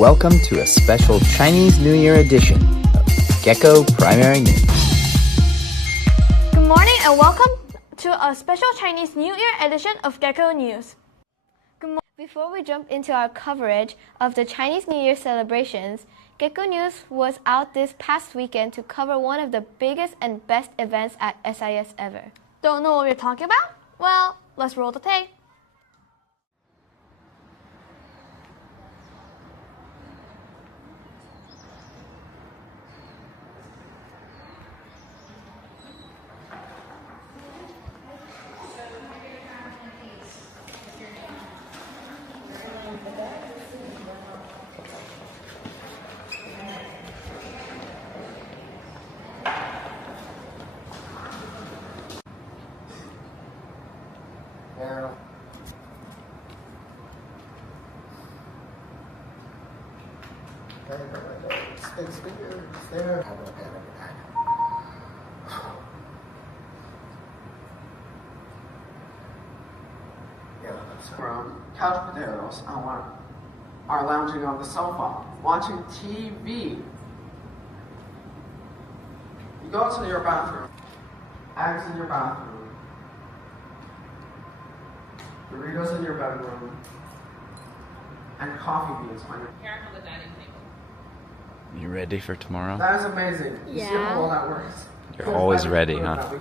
Welcome to a special Chinese New Year edition of Gecko Primary News. Good morning and welcome to a special Chinese New Year edition of Gecko News. Before we jump into our coverage of the Chinese New Year celebrations, Gecko News was out this past weekend to cover one of the biggest and best events at SIS ever. Don't know what we're talking about? Well, let's roll the tape. There. It's there. From couch potatoes are lounging on the sofa, watching TV. You go to your bathroom, eggs in your bathroom, burritos in your bedroom, and coffee beans on your Parent on the dining table. You ready for tomorrow? That is amazing. You see how well that works? You're always ready, huh?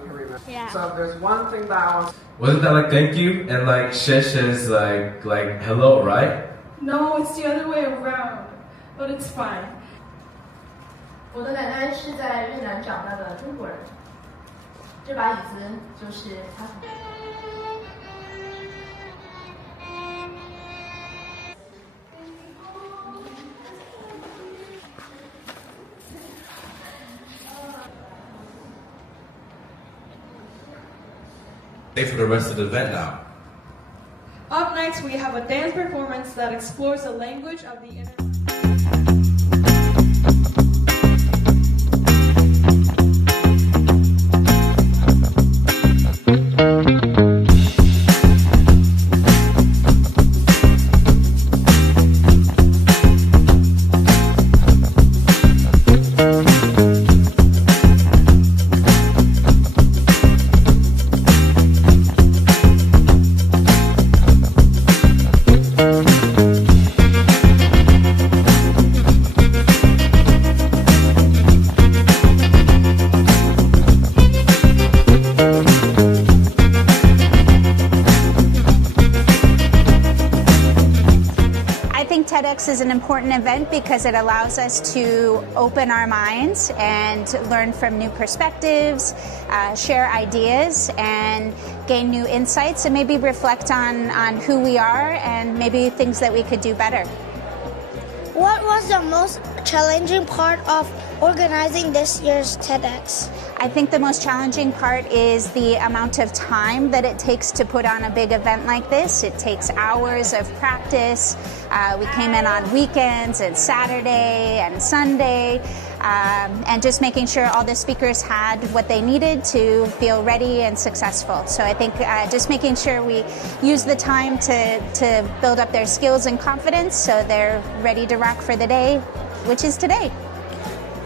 Yeah. So there's one thing that I was... Wasn't that like thank you and like shesh is like hello, right? No, it's the other way around, but it's fine. 我的奶奶是在越南长大的中国人，这把椅子就是她。For the rest of the event now. Up next, we have a dance performance that explores the language of the internet. TED X is an important event because it allows us to open our minds and learn from new perspectives, share ideas, and gain new insights, and maybe reflect on who we are and maybe things that we could do better. What was the most challenging part of organizing this year's TED X? I think the most challenging part is the amount of time that it takes to put on a big event like this. It takes hours of practice. We came in on weekends and Saturday and Sunday, and just making sure all the speakers had what they needed to feel ready and successful. So I think just making sure we use the time to build up their skills and confidence so they're ready to rock for the day, which is today.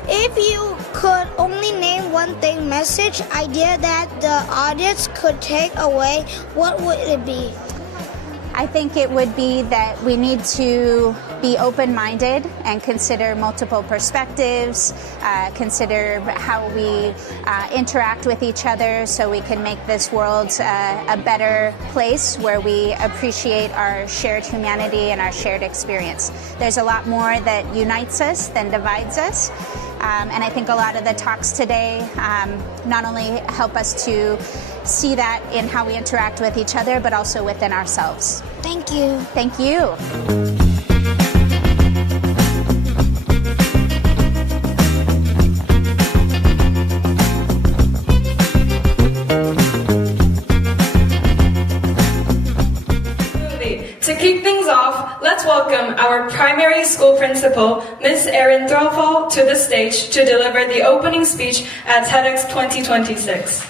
If you could only name one thing, message, idea that the audience could take away, what would it be? I think it would be that we need to be open-minded and consider multiple perspectives, consider how we interact with each other so we can make this world a better place where we appreciate our shared humanity and our shared experience. There's a lot more that unites us than divides us. And I think a lot of the talks today not only help us to see that in how we interact with each other, but also within ourselves. Thank you. Thank you. To kick things off, let's welcome our primary school principal, Ms. Erin Threlfall, to the stage to deliver the opening speech at TED X 2026.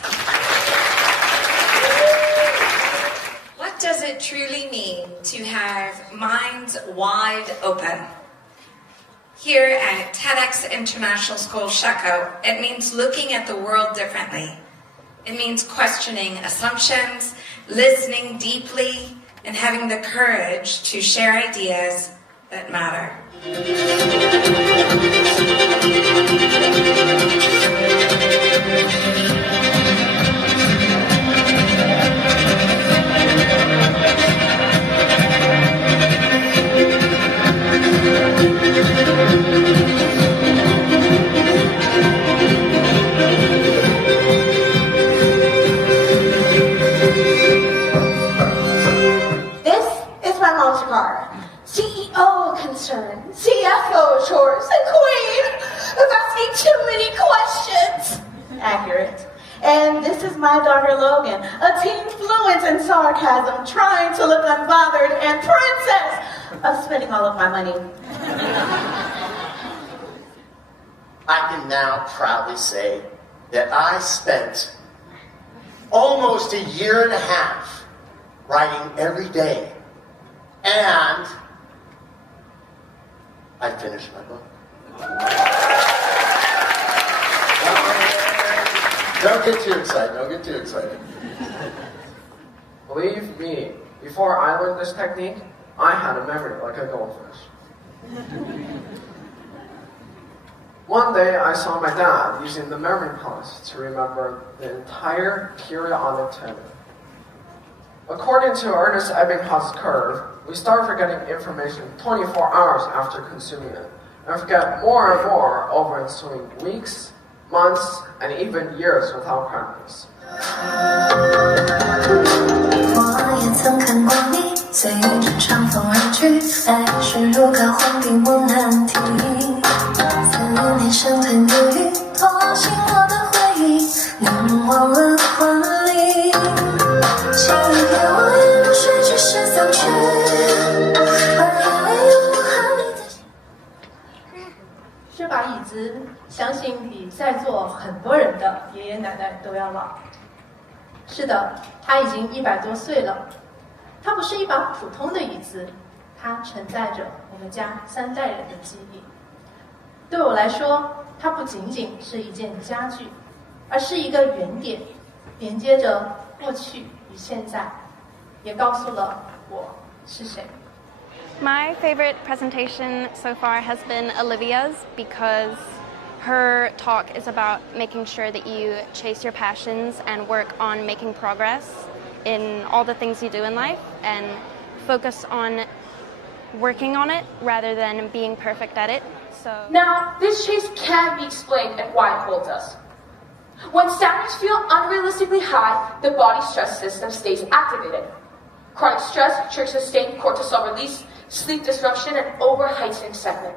What does it truly mean to have minds wide open? Here at Ted X International School, Sheko, it means looking at the world differently. It means questioning assumptions, listening deeply, and having the courage to share ideas that matter. This is my mom's car. CEO concern, CFO chores, and queen of asking too many questions. Accurate. And this is my daughter Logan, a teen fluent in sarcasm, trying to look unbothered and princess of spending all of my money. I can now proudly say that I spent almost a year and a half writing every day, and I finished my book. Don't get too excited, don't get too excited. Believe me, before I learned this technique, I had a memory like a goldfish. One day I saw my dad using the memory palace to remember the entire periodic table. According to Ernest Ebbinghaus' curve, we start forgetting information 24 hours after consuming it, and forget more and more over ensuing weeks, months, and even years without practice. 我也曾看过你随着长风而去，爱是如歌荒僻梦难题。思念生吞忧郁，拖醒我的回忆，凝望了魂灵。请你陪我一路睡去13去，怀念有我和你的。这把椅子，相信比在座很多人的爷爷奶奶都要老。是的，它已经100多岁了。它不是一把普通的椅子，它承载着我们家3代人的记忆。对我来说，它不仅仅是一件家具，而是一个原点，连接着过去与现在，也告诉了我是谁。My favorite presentation so far has been Olivia's because her talk is about making sure that you chase your passions and work on making progress in all the things you do in life and focus on working on it rather than being perfect at it. So now, this chase can be explained and why it holds us. When standards feel unrealistically high, the body stress system stays activated. Chronic stress triggers sustained cortisol release, sleep disruption, and over-heightened excitement.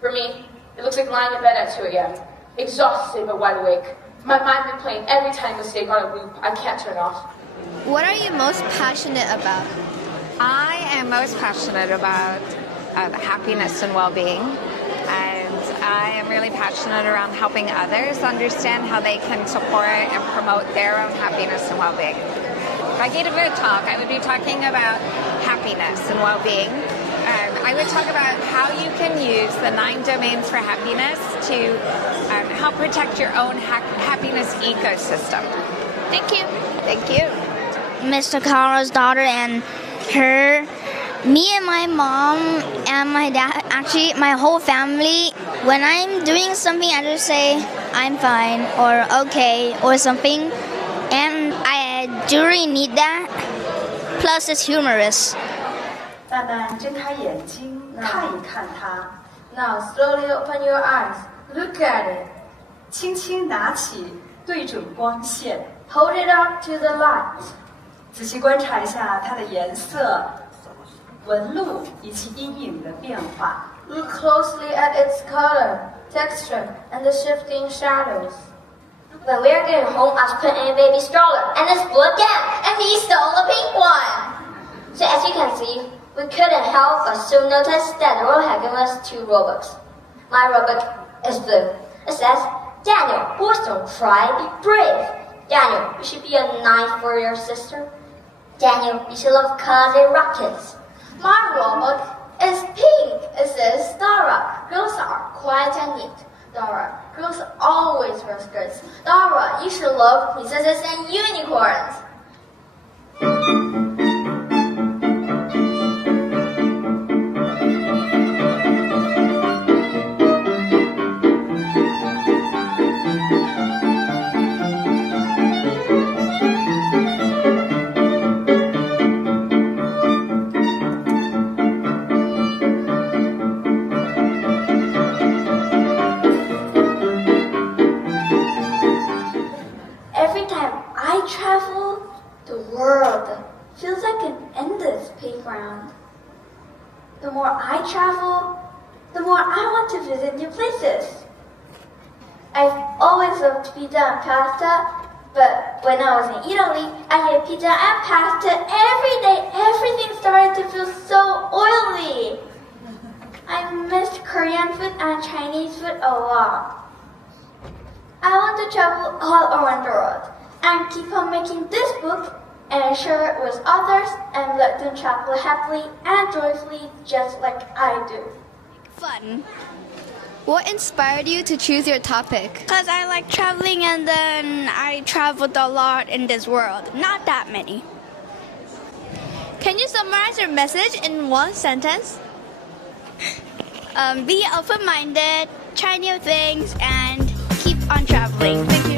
For me, it looks like lying in bed at 2 a.m., exhausted but wide awake. My mind replaying every tiny mistake on a loop I can't turn off. What are you most passionate about? I am most passionate about happiness and well-being. And I am really passionate around helping others understand how they can support and promote their own happiness and well-being. If I gave a talk, I would be talking about happiness and well-being. I would talk about how you can use the 9 domains for happiness to help protect your own happiness ecosystem. Thank you. Thank you. Mr. Carl's daughter and her, me and my mom and my dad, actually my whole family, when I'm doing something, I just say I'm fine or okay or something, and I do really need that. Plus, it's humorous. 慢慢睁开眼睛，看一看它。Now slowly open your eyes, look at it. 轻轻拿起，对准光线。Hold it up to the light. 仔细观察一下它的颜色、纹路以及阴影的变化。Look closely at its color, texture, and the shifting shadows. When we were getting home, I was putting in a baby stroller, and it's blew down, and he stole the pink one. So as you can see, we couldn't help but soon notice that the road had given us 2 rulebooks. My rulebook is blue. It says, Daniel, boys don't cry, be brave. Daniel, you should be a knife for your sister. Daniel, you should love cars and rockets. My rulebook is pink. It says Star Rock, girls love princesses and unicorns. Every time I travel, the world feels like an endless playground. The more I travel, the more I want to visit new places. I've always loved pizza and pasta, but when I was in Italy, I ate pizza and pasta every day. Everything started to feel so oily. I missed Korean food and Chinese food a lot. I want to travel all around the world and keep on making this book and share it with others and let them travel happily and joyfully just like I do. Fun. What inspired you to choose your topic? Because I like traveling and then I traveled a lot in this world. Not that many. Can you summarize your message in one sentence? Be open-minded, try new things, and keep on traveling. Thank you.